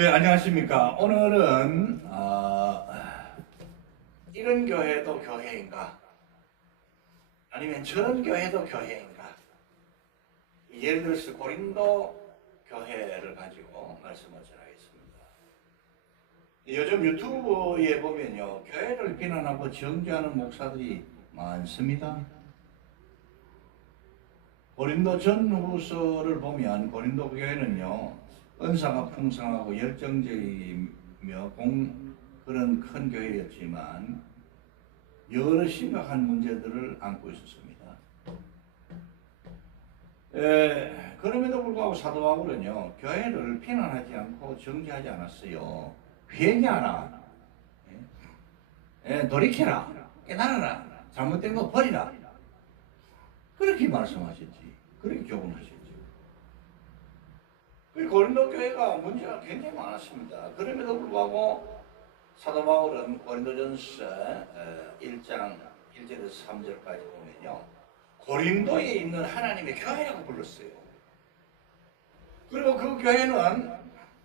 예, 안녕하십니까. 오늘은 이런 교회도 교회인가? 아니면 저런 교회도 교회인가? 예를 들어서 고린도 교회를 가지고 말씀을 전하겠습니다. 요즘 유튜브에 보면요, 교회를 비난하고 정죄하는 목사들이 많습니다. 고린도 전후서를 보면 고린도 교회는요, 은사가 풍성하고 열정적이며 그런 큰 교회였지만 여러 심각한 문제들을 안고 있었습니다. 그럼에도 불구하고 사도 바울은요, 교회를 비난하지 않고 정죄하지 않았어요. 회개하라, 돌이켜라, 깨달아라, 잘못된 거 버리라, 그렇게 말씀하셨지. 그렇게 교훈하셨지. 고린도 교회가 문제가 굉장히 많았습니다. 그럼에도 불구하고 사도 바울은 고린도전서 1장 1절에서 3절까지 보면요, 고린도에 있는 하나님의 교회라고 불렀어요. 그리고 그 교회는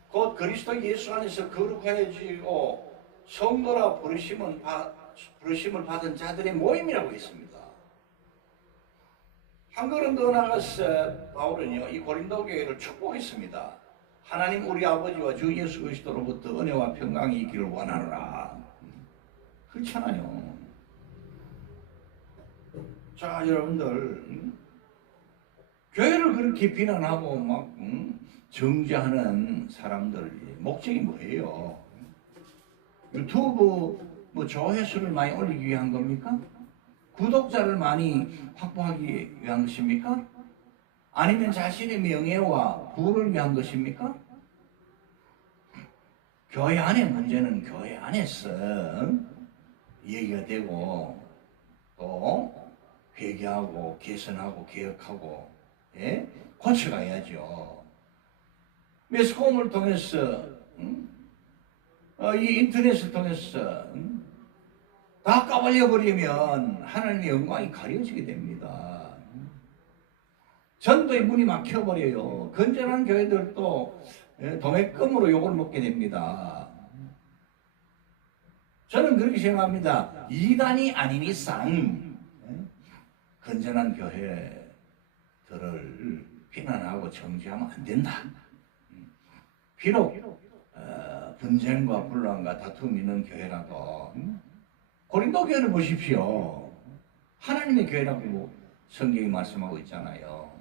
곧 그리스도 예수 안에서 거룩해지고 성도라 부르심을 받은 자들의 모임이라고 했습니다. 한 걸음 더 나가서 바울은요, 이 고린도 교회를 축복했습니다. 하나님 우리 아버지와 주 예수 그리스도로부터 은혜와 평강이 있기를 원하노라. 그렇잖아요. 자, 여러분들, 교회를 그렇게 비난하고 막 정죄하는 사람들 목적이 뭐예요? 유튜브 조회수를 많이 올리기 위한 겁니까? 구독자를 많이 확보하기 위한 것입니까? 아니면 자신의 명예와 부를 위한 것입니까? 교회 안의 문제는 교회 안에서 얘기가 되고 또 회개하고 개선하고 개혁하고 고쳐가야죠. 매스컴을 통해서 이 인터넷을 통해서 다 까발려버리면 하나님의 영광이 가려지게 됩니다. 전도의 문이 막혀버려요. 건전한 교회들도 도매금으로 욕을 먹게 됩니다. 저는 그렇게 생각합니다. 이단이 아닌 이상 건전한 교회들을 비난하고 정죄하면 안 된다. 비록 분쟁과 분란과 다툼이 있는 교회라도 고린도 교회를 보십시오. 하나님의 교회라고 성경이 말씀하고 있잖아요.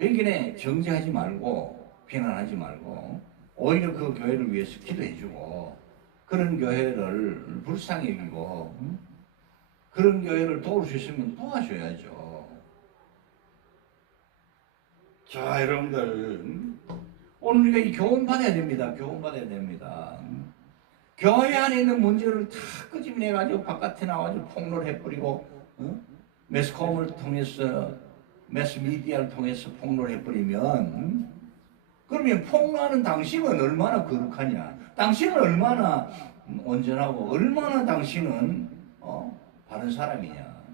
여기는 정죄하지 말고 비난하지 말고 오히려 그 교회를 위해서 기도해주고 그런 교회를 불쌍히 여기고 그런 교회를 도울 수 있으면 도와줘야죠. 자, 여러분들, 오늘 우리가 이 교훈 받아야 됩니다. 교훈 받아야 됩니다. 교회 안에 있는 문제를 다 끄집어내가지고 바깥에 나와가지고 폭로를 해버리고 매스컴을 통해서 매스미디어를 통해서 폭로를 해버리면 그러면 폭로하는 당신은 얼마나 거룩하냐, 당신은 얼마나 온전하고 얼마나 당신은 바른 사람이냐,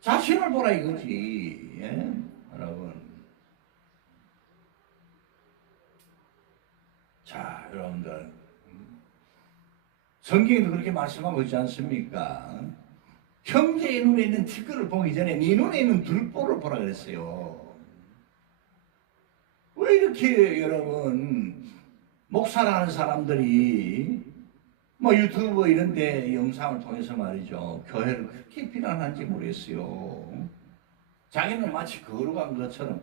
자신을 보라 이거지. 여러분, 자, 여러분들, 성경에도 그렇게 말씀하고 있지 않습니까? 형제의 눈에 있는 티끌을 보기 전에 네 눈에 있는 들보를 보라 그랬어요. 왜 이렇게 여러분 목사라는 사람들이 유튜브 이런 데 영상을 통해서 말이죠, 교회를 그렇게 비난하는지 모르겠어요. 자기는 마치 거룩한 것처럼,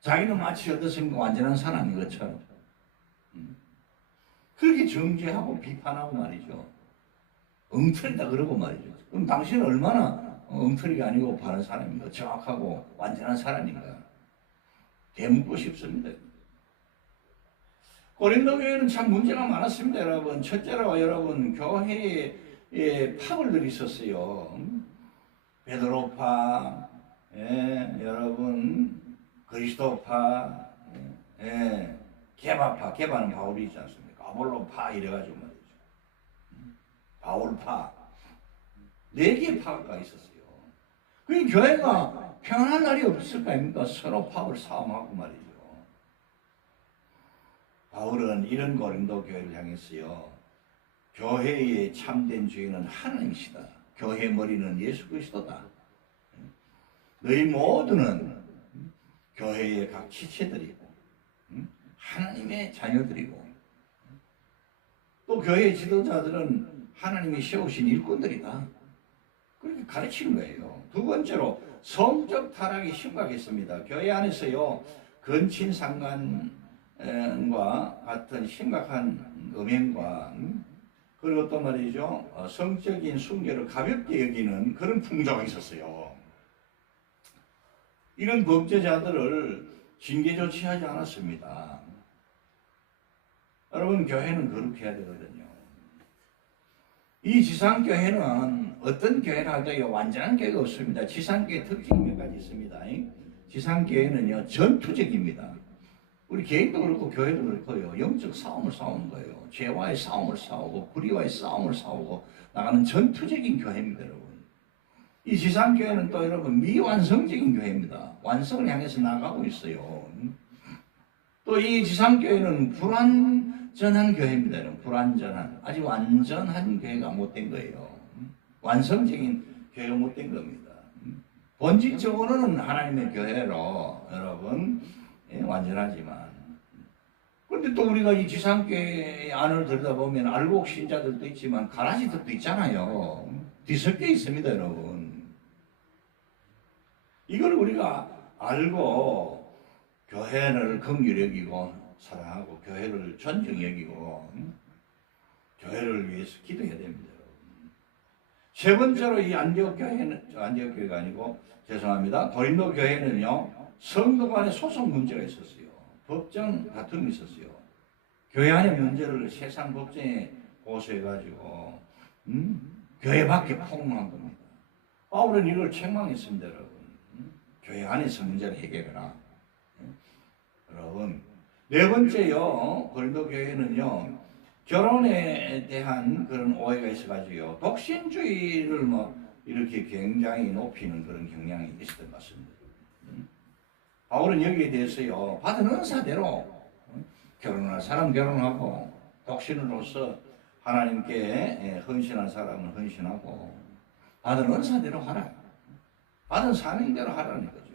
자기는 마치 어떻습니까, 완전한 사람인 것처럼 그렇게 정죄하고 비판하고 말이죠, 엉터리다 그러고 말이죠. 그럼 당신은 얼마나 엉터리가 아니고 바른 사람인가, 정확하고 완전한 사람인가 되묻고 싶습니다. 고린도 교회는 참 문제가 많았습니다. 여러분, 첫째로 여러분, 교회에 파벌들이 있었어요. 베드로파, 여러분, 그리스도파, 게바파, 게바는 바울이 있지 않습니까? 아볼로파 이래가지고 말이죠. 바울파, 4개의 파가 있었어요. 그 교회가 평안한 날이 없을 거 아닙니까? 서로 파벌 싸움하고 말이죠. 바울은 이런 고린도 교회를 향했어요. 교회의 참된 주인은 하나님이시다. 교회 머리는 예수 그리스도다. 너희 모두는 교회의 각 지체들이고 하나님의 자녀들이고 또 교회의 지도자들은 하나님이 세우신 일꾼들이다. 그렇게 가르치는 거예요. 두 번째로 성적 타락이 심각했습니다. 교회 안에서요 근친상간과 같은 심각한 음행과 그리고 또 말이죠 성적인 숭배를 가볍게 여기는 그런 풍조가 있었어요. 이런 범죄자들을 징계 조치하지 않았습니다. 여러분 교회는 그렇게 해야 되거든요. 이 지상교회는 어떤 교회라 하더라도 완전한 교회가 없습니다. 지상교회 특징이 몇 가지 있습니다. 지상교회는요 전투적입니다. 우리 개인도 그렇고 교회도 그렇고요 영적 싸움을 싸우는 거예요. 죄와의 싸움을 싸우고 불의와의 싸움을 싸우고 나가는 전투적인 교회입니다. 여러분 이 지상교회는 또 여러분 미완성적인 교회입니다. 완성을 향해서 나가고 있어요. 또 이 지상교회는 불완전한 교회입니다. 여러분. 불완전한 아직 완전한 교회가 못된 거예요. 완성적인 교회가 못된 겁니다. 본질적으로는 하나님의 교회로 여러분 완전하지만 그런데 또 우리가 이 지상교회 안을 들여다보면 알곡 신자들도 있지만 가라지들도 있잖아요. 뒤섞여 있습니다. 여러분 이걸 우리가 알고 교회를 긍휼히 여기고 사랑하고 교회를 존중히 여기고 교회를 위해서 기도해야 됩니다. 세 번째로 이 안디옥 교회가 아니고 죄송합니다. 고린도 교회는요 성도 간의 소송 문제가 있었어요. 법정 다툼이 있었어요. 교회 안의 문제를 세상 법정에 고소해가지고 교회 밖에 폭로한 겁니다. 바울은 이걸 책망했습니다. 여러분 교회 안에서 문제를 해결해라. 여러분 네 번째요 고린도 교회는요 결혼에 대한 그런 오해가 있어가지고요 독신주의를 뭐 이렇게 굉장히 높이는 그런 경향이 있었던 것 같습니다. 바울은 여기에 대해서요 받은 은사대로 결혼할 사람 결혼하고 독신으로서 하나님께 헌신한 사람은 헌신하고 받은 은사대로 하라. 받은 사명대로 하라는 거죠.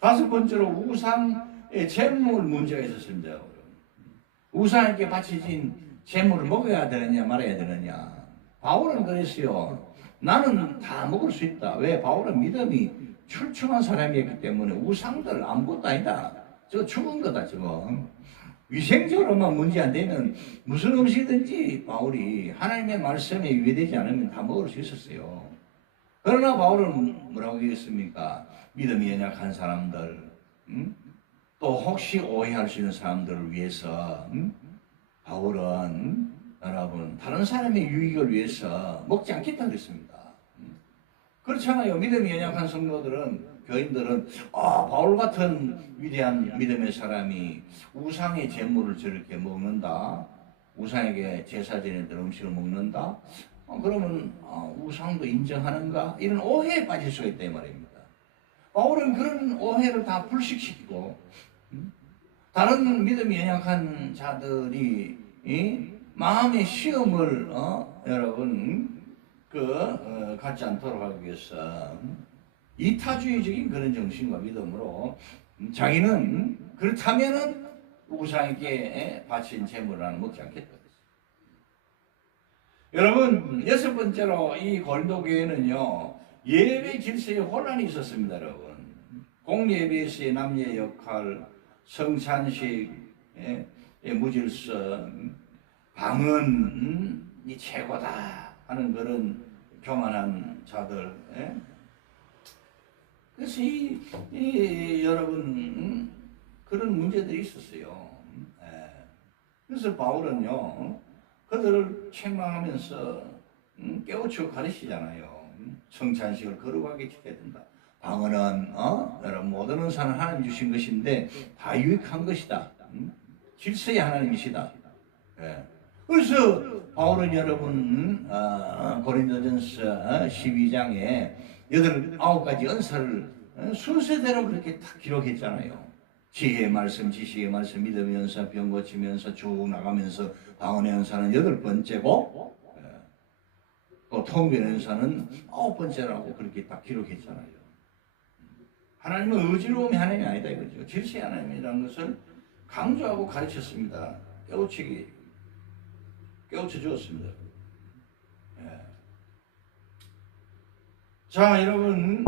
다섯 번째로 우상의 재물 문제가 있었습니다. 우상에게 바쳐진 재물을 먹어야 되느냐 말아야 되느냐. 바울은 그랬어요. 나는 다 먹을 수 있다. 왜? 바울은 믿음이 출중한 사람이었기 때문에 우상들 아무것도 아니다. 저거 죽은 거다 저거. 위생적으로만 문제 안 되면 무슨 음식이든지 바울이 하나님의 말씀에 위배되지 않으면 다 먹을 수 있었어요. 그러나 바울은 뭐라고 얘기했습니까? 믿음이 연약한 사람들, 또 혹시 오해할 수 있는 사람들을 위해서 바울은 여러분 다른 사람의 유익을 위해서 먹지 않겠다 그랬습니다. 그렇잖아요. 믿음이 연약한 성도들은 교인들은 바울 같은 위대한 믿음의 사람이 우상의 재물을 저렇게 먹는다. 우상에게 제사 지내던 음식을 먹는다. 그러면 우상도 인정하는가? 이런 오해에 빠질 수가 있다 이 말입니다. 바울은 그런 오해를 다 불식시키고 다른 믿음이 연약한 자들이 마음의 시험을 여러분 갖지 않도록 하기 위해서 이타주의적인 그런 정신과 믿음으로 자기는 그렇다면은 우상에게 바친 재물을 먹지 않겠다. 여러분 여섯 번째로 이 고린도 교회는요 예배 질서에 혼란이 있었습니다. 여러분 공예배에서의 남녀의 역할, 성찬식, 무질서, 방언이 최고다 하는 그런 교만한 자들. 그래서 여러분 그런 문제들이 있었어요. 그래서 바울은요 그들을 책망하면서 깨우쳐 가르치잖아요. 성찬식을 거룩하게 지켜야 된다. 방언은 여러분 모든 은사는 하나님 주신 것인데 다 유익한 것이다. 질서의 하나님이시다. 그래서 바울은 여러분 고린도전서 12장에 8가지 은사를 순서대로 그렇게 딱 기록했잖아요. 지혜의 말씀, 지식의 말씀 믿으면서 병 고치면서 쭉 나가면서 방언의 은사는 8번째고 또 통변의 은사는 9번째라고 그렇게 딱 기록했잖아요. 하나님은 의지로움이 하나님이 아니다 이거죠. 질서의 하나님이라는 것을 강조하고 가르쳤습니다. 깨우쳐 주었습니다. 자, 여러분,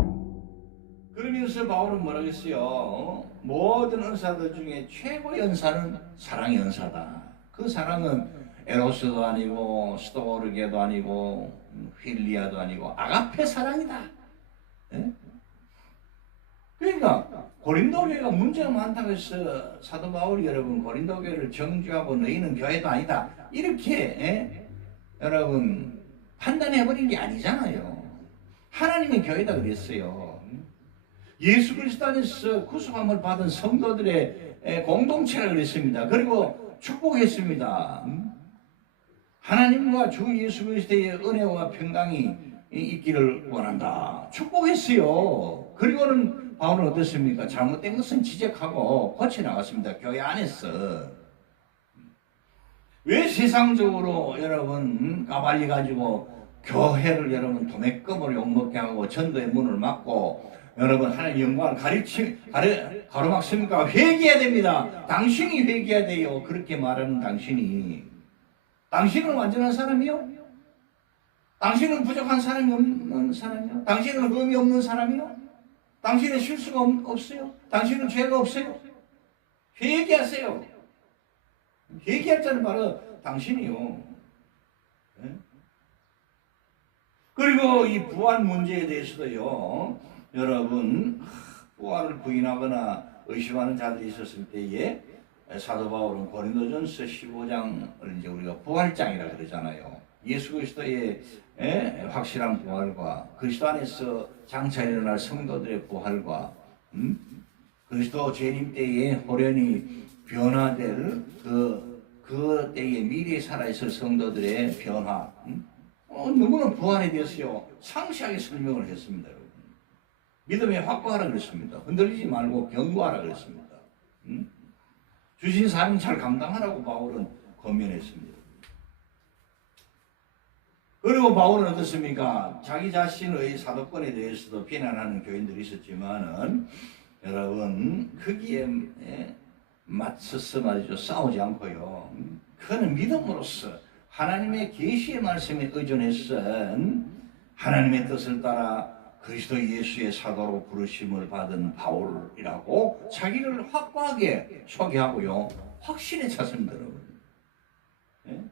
그러면서 바울은 뭐라고 했어요? 모든 은사들 중에 최고의 은사는 사랑의 은사다. 그 사랑은 에로스도 아니고 스토르게도 아니고 휠리아도 아니고 아가페 사랑이다. 예? 그러니까 고린도 교회가 문제가 많다고 해서 사도 바울이 여러분 고린도 교회를 정죄하고 너희는 교회도 아니다 이렇게 여러분 판단해버린 게 아니잖아요. 하나님의 교회다 그랬어요. 예수 그리스도 안에서 구속함을 받은 성도들의 공동체라 그랬습니다. 그리고 축복했습니다. 하나님과 주 예수 그리스도의 은혜와 평강이 있기를 원한다. 축복했어요. 그리고는 바울은 어떻습니까? 잘못된 것은 지적하고 고쳐 나갔습니다. 교회 안에서. 왜 세상적으로 여러분 까발려 가지고 교회를 여러분 도매금으로 욕먹게 하고 전도의 문을 막고 여러분 하나님의 영광을 가로막습니까? 회개해야 됩니다. 당신이 회개해야 돼요. 그렇게 말하는 당신은 완전한 사람이요? 당신은 부족한 사람이 없는 사람이요? 당신은 의미 없는 사람이요? 당신의 실수가 없어요? 당신은 죄가 없어요? 회개하세요. 회개할 자는 바로 당신이요. 그리고 이 부활 문제에 대해서도요, 여러분, 부활을 부인하거나 의심하는 자들이 있었을 때에 사도 바울은 고린도전서 15장을 이제 우리가 부활장이라 그러잖아요. 예수 그리스도의 확실한 부활과 그리스도 안에서 장차 일어날 성도들의 부활과 그리스도 재림 때에 호련히 변화될 그 때에 미래에 살아있을 성도들의 변화 누구는 부활에 대해서요 상세하게 설명을 했습니다. 여러분. 믿음에 확고하라 그랬습니다. 흔들리지 말고 견고하라 그랬습니다. 주신 사명 잘 감당하라고 바울은 권면했습니다. 그리고 바울은 어떻습니까? 자기 자신의 사도권에 대해서도 비난하는 교인들이 있었지만은 여러분 거기에 맞서서 말이죠 싸우지 않고요. 그는 믿음으로써 하나님의 계시의 말씀에 의존해서 하나님의 뜻을 따라 그리스도 예수의 사도로 부르심을 받은 바울이라고 자기를 확고하게 소개하고요. 확신에 찼습니다, 여러분. 네?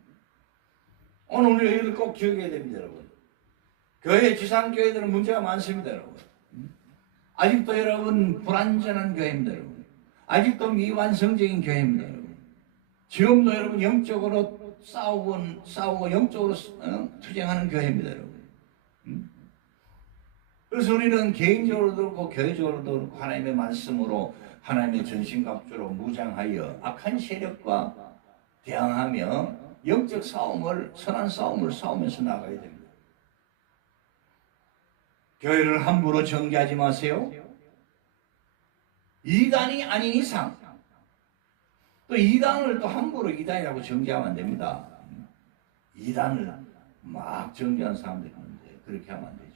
오늘 우리 이걸 꼭 기억해야 됩니다, 여러분. 교회 지상교회들은 문제가 많습니다, 여러분. 아직도 여러분 불완전한 교회입니다, 여러분. 아직도 미완성적인 교회입니다, 여러분. 지금도 여러분 영적으로 싸우고 영적으로 투쟁하는 교회입니다, 여러분. 그래서 우리는 개인적으로도 그렇고 교회적으로도 그렇고 하나님의 말씀으로 하나님의 전신갑주로 무장하여 악한 세력과 대항하며 영적 싸움을 선한 싸움을 싸우면서 나가야 됩니다. 교회를 함부로 정죄하지 마세요. 이단이 아닌 이상 또 이단을 또 함부로 이단이라고 정죄하면 안 됩니다. 이단을 막 정죄하는 사람들이 있는데 그렇게 하면 안 되죠.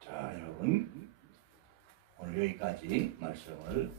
자, 여러분 오늘 여기까지 말씀을